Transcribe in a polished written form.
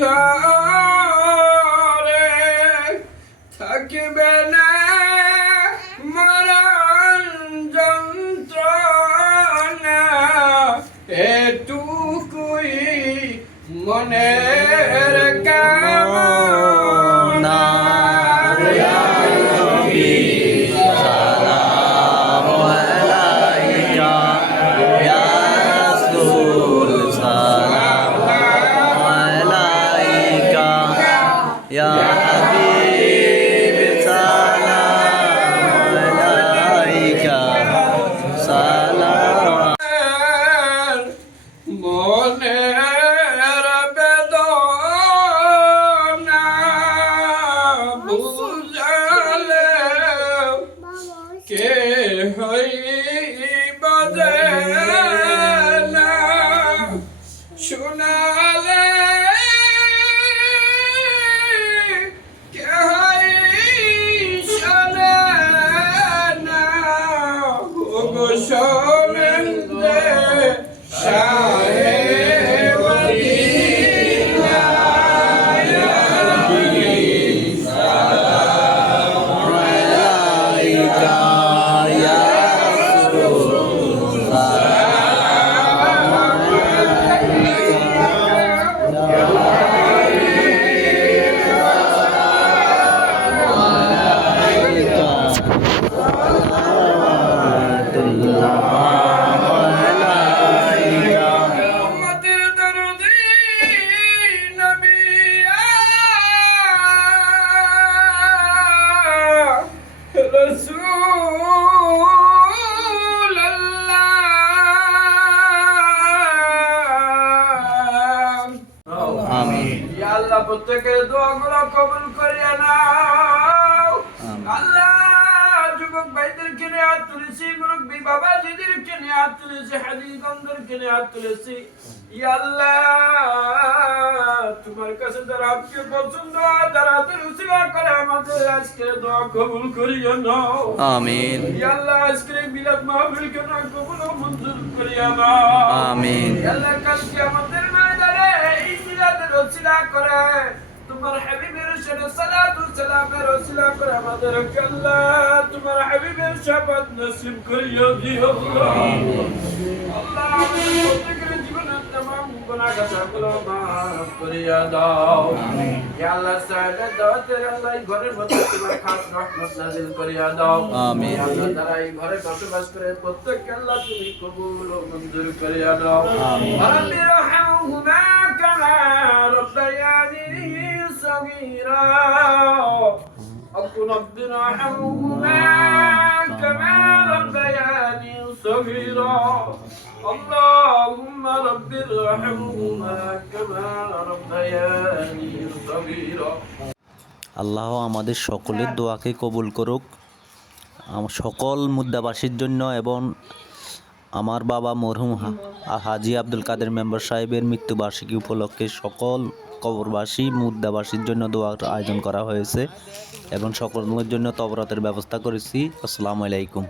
ঘরে থাকবে না মরণ যন্ত্রণা, এটুকুই মনের কামনা। Ya Habib salam alaika salam মনের বেদনা বুঝালে কে হইব না, শোনালে শোনেন যে শাহে Medina, salam alaika ya Rasulullah উম্মতের দরদি নবী রাসূলুল্লাহ। আমিন। ইয়া আল্লাহ প্রত্যেকের দোয়াগুলো কবুল করিয়া নাও। আল্লাহ যুবক ভাইদেরকে নিয়ে হাত তুলেছি, মুরব্বী বাবাজিদেরকে নিয়ে হাত তুলেছি, হাজীগণদেরকে নিয়ে হাত তুলেছি। ইয়া আল্লাহ তোমার কাছে যারা আজকে পছন্দ তারা উসিলা করে আমাদের আজকে দোয়া কবুল করিয়া নাও। আমিন। ইয়া আল্লাহ আজকে মিলাদ মাহফিলকে না কবুল ও মঞ্জুর করিয়া নাও। আমিন। ইয়া আল্লাহ কালকে আমাদের ময়দানে এই মিলাদের উসিলা করে তোমার হাবিবের সাথে সালাতু সালামের উসিলা করে আমাদের আল্লাহ তোমার হাবিবের শাফাত নসিব করিয়া দিও আল্লাহ। আল্লাহ আমাদের প্রত্যেকের জীবনের तमाम গুনাহ খাতাগুলো মাফ করিয়া দাও। ইয়া আল্লাহ সাহেবের দাওয়াতের আল্লাহ এই ঘরের মধ্যে তোমার খাস রহমত নাযিল করিয়া দাও। আমিন। আল্লাহ যারা এই ঘরে বসবাস করে প্রত্যেককে আল্লাহ তুমি কবুল ও মঞ্জুর করিয়া দাও। আমিন। رب ارحمهما كما ربياني صغيرا رب ارحمهما كما ربياني صغيرا اللهم رب ارحمهما كما ربياني صغيرا। আল্লাহ আমাদের সকলের দোয়াকে কবুল করুক। সকল মুদ্দাবাসীর জন্য এবং আমার বাবা মরহুম হাজী আব্দুল কাদের মেম্বার সাহেবের মৃত্যুবার্ষিকী উপলক্ষে সকল কবরবাসী মুদ্দাবাসীর জন্য দোয়ার আয়োজন করা হয়েছে এবং সকলের জন্য তবরাতের ব্যবস্থা করেছি। আসসালামু আলাইকুম।